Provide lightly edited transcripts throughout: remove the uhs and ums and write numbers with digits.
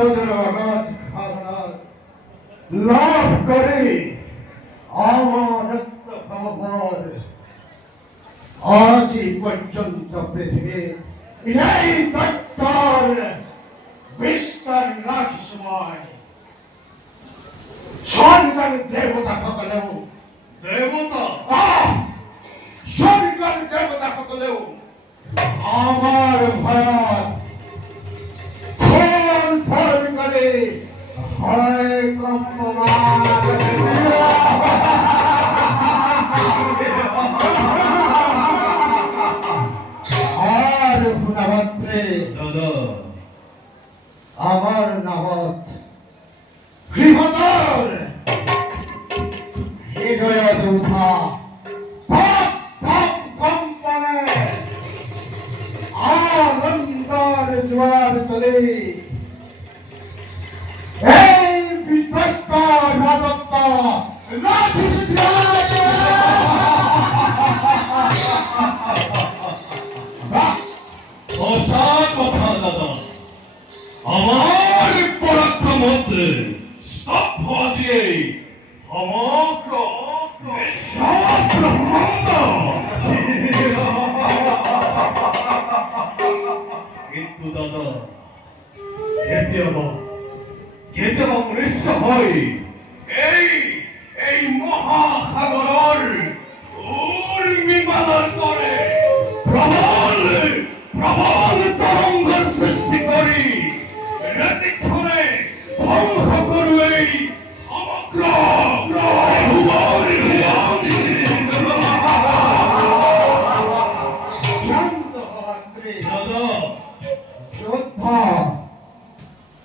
রজরাজ খাবার লাভ করে আমার খবর আজই পর্যন্ত পৃথিবী এই তত্ত্বর বিস্তার রাখি সময় সরকার দেবতা সকলেও দেবতা সরকার দেবতা সকলেও আমার ভয়াত ফল ফল করে হয় কম্পমান আর গুণাবত্রে দাদা আমার নামত গৃহদর হৃদয় দুধা ধপ ধপ কম্পনে আনন্দর জোয়ার তোলে এই বিভক্ত রাজত্ব রাখিস ভাষা কথা দাদা আমার পরাক্রমতে স্তব্ধ আজিয়ে সমগ্র ব্রহ্মাণ্ড কিন্তু দাদা কেতিয়াবা মনুষ্য হয় এই এই মহাসাগৰৰ উৰ্মিমালাৰ দৰে প্ৰবল প্ৰবল তৰংগৰ সৃষ্টি কৰি ৰাতিখনে ধ্বংস কৰোৱেই সমগ্ৰ শান্ত হওয়াত্রে দাদা যোদ্ধা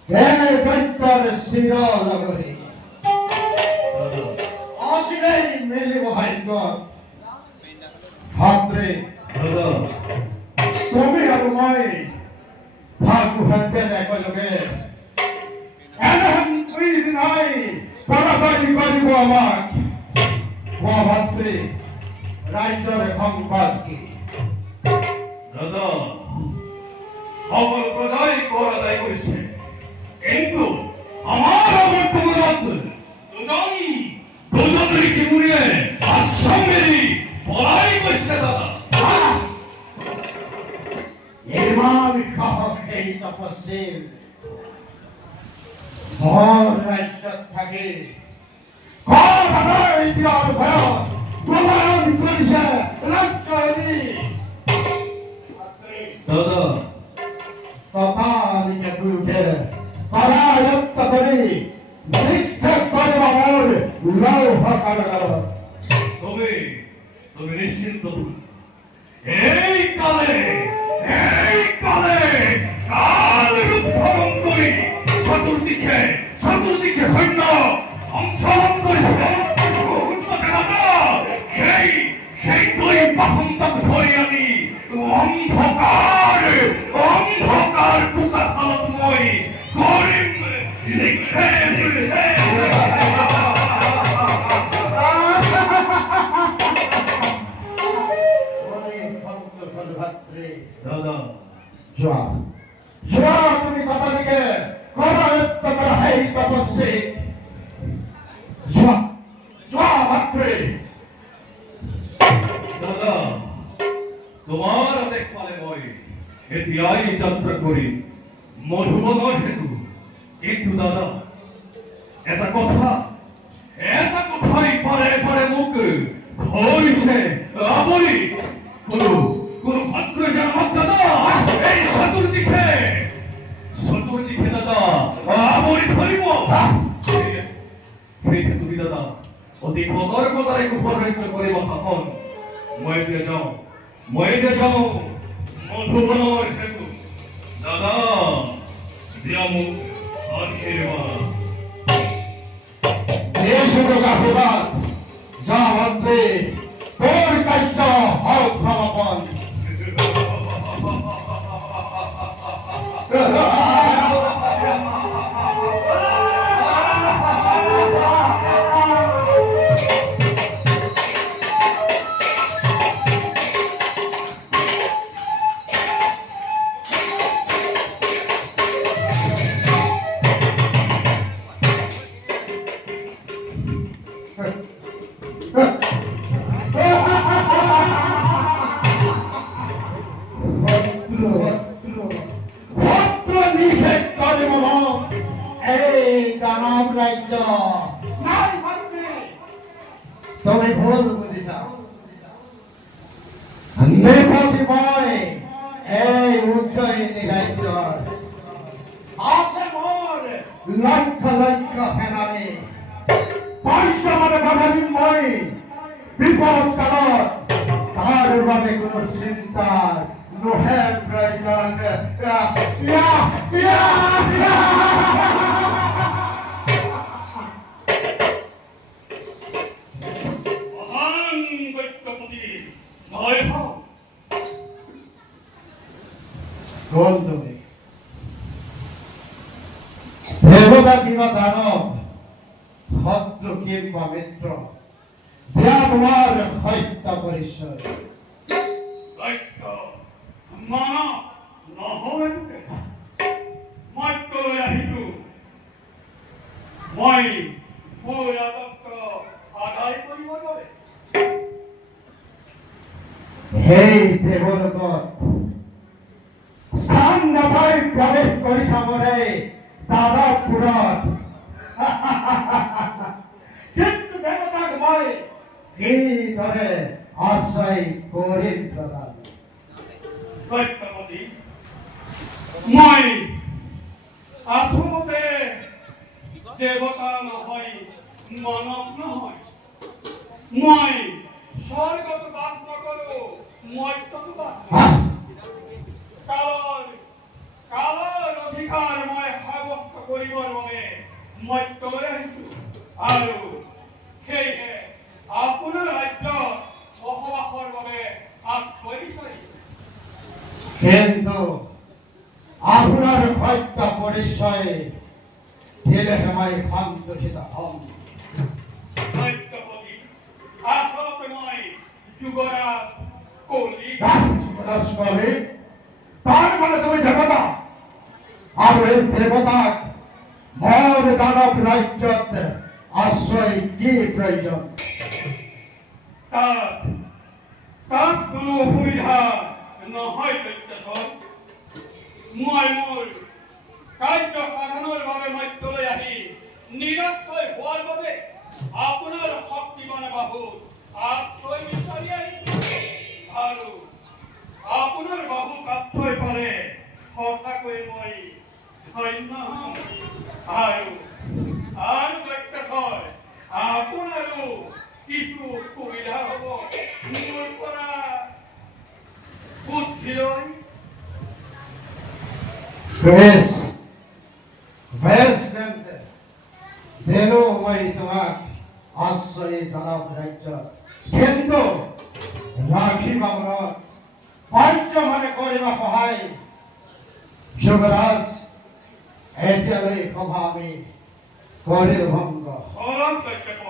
এই দৈত্যর শিরনগরে দাদা অসিরেই মিলিব ভাগ্য ভাত্রে দাদা তুমি আৰু মই ভাগু হাতে একেলগে এনেহেন দুই দিনাই পৰাজয় কৰিব আমাক কোৱা ভাত্ৰে ৰাজ্যৰ সংবাদ কি দাদা সকল প্রজাই কর আদায় করেছে কিন্তু আমার অবর্তমানত দুজন ঋষি মুনিয়ে আশ্রম মেরি পলাই করছে দাদা ইমান সাহস এই তপস্বীৰ মোৰ ৰাজ্যত থাকি ভাগৰ এতিয়াৰ ভয়ত প্ৰমাণ কৰিছে ৰাজ্য এৰি দাদা তথালিকে দুয়োকে পৰায়ত্ত কৰি নিক্ষেপ কৰিব মোৰ লৌহ কাৰাগাৰত তুমি তুমি নিশ্চিন্ত থাকো। এই কালে কাল রূপ ধারণ করি চতুর্দিকে সৈন্য সংসরণ করেছে সেই দুই বাহনটাক ধরে আনি অন্ধকার পোকা খালত মই কৰিম নিক্ষেপ দাদা যোৱা তুমি কথাটিকে কৰায়ত্ত কৰা সেই তপস্বী যোৱা ভাতৃ দাদা তোমার হাতে পালে মই এতিয়াই যাত্রা করি মধুবনৰ হেতু কিন্তু দাদা এটা কথাই পারে পারে মুখ ধৰিছে আবৰি কোনো ভাদ্র জানাব দাদা এই চতুর্দিকে দাদা আবৰি ধৰিব সেই তুমি দাদা অতি সতৰ্কতাৰে কুশল ৰাজ্য কৰিব শাসন মই এতিয়া যাওঁ মধুবনৰ হেতু দাদা দিয়া মোক আশীৰ্বাদ এই সুযোগ আশীৰ্বাদ যা ভাতৃ তোৰ কাৰ্য হওক সমাপন ৰাজ্য নাই মন্ত্ৰী তুমি ভুল বুজিছা নৃপতি মই এই উজ্জয়িনী ৰাজ্যৰ আছে মোৰ লক্ষ লক্ষ সেনানী পাঁচজনে বাধা দিম মই বিপদ কালত তাৰ বাবে কোনো চিন্তাৰ নোহে প্ৰয়োজন মহান দৈত্যপতি ভয় হও কোন তুমি দেবতা কিংবা দানব শত্রু কিংবা মিত্র দেয়া তোমার হত্যা পরিচয় দৈত্য মানৱ নহৈতে মই কৈ আহিছো মই মোৰ ৰাজত্ব আদায় কৰিব নোৱাৰে সেই দেৱলোকত স্থান নাপাই প্ৰৱেশ কৰিছা মোৰে দানৱপুৰত কিন্তু দেৱতাক মই কিদৰে আশ্ৰয় কৰিম প্ৰদান দৈত্যপতি মই আচলতে দেৱতা নহয় মানৱ নহয় মই স্বৰ্গত বাস নকৰো মৰ্ত্যত বাস কালৰ অধিকাৰ মই সাব্যস্ত কৰিবৰ বাবে মৰ্ত্যলৈ আহিছো আৰু সেয়েহে আপোনাৰ ৰাজ্যত বসবাসৰ বাবে আশ্ৰয় বিচাৰিছো কিন্তু আপনার হত্যা পরিচয় দিলেহে মই সন্তোষিত হম দৈত্যপতি আচলতে মই যুৱৰাজ কলি রাজকবি তার মানে তুমি দেবতা আর এই দেবতাক মোর দানব রাজ্যত আশ্রয় কি প্রয়োজন তাত কোনো অসুবিধা নহয় দৈত্যধন মই মোৰ কাৰ্য সাধনৰ বাবে মধ্যলৈ আহি নিৰাশ্ৰয় হোৱাৰ বাবে আপোনাৰ শক্তিমান বাহু আশ্ৰয় বিচাৰি আহিছো আৰু আপোনাৰ বাহুক আশ্ৰয় পালে সঁচাকৈ মই ধন্য হম আৰু দৈত্যধন আপোনাৰো কিছু সুবিধা হ'ব মোৰ পৰা বুদ্ধি লৈ বেশ বেশ দেলো মই তোমাক আশ্রয় দানব রাজ্য কিন্তু রাখিবা মনত পাৰ্য মানে কৰিবা সহায় যুৱৰাজ এতিয়ালৈ সভা আমি কৰিল ভংগ অলপ দৈত্যপতি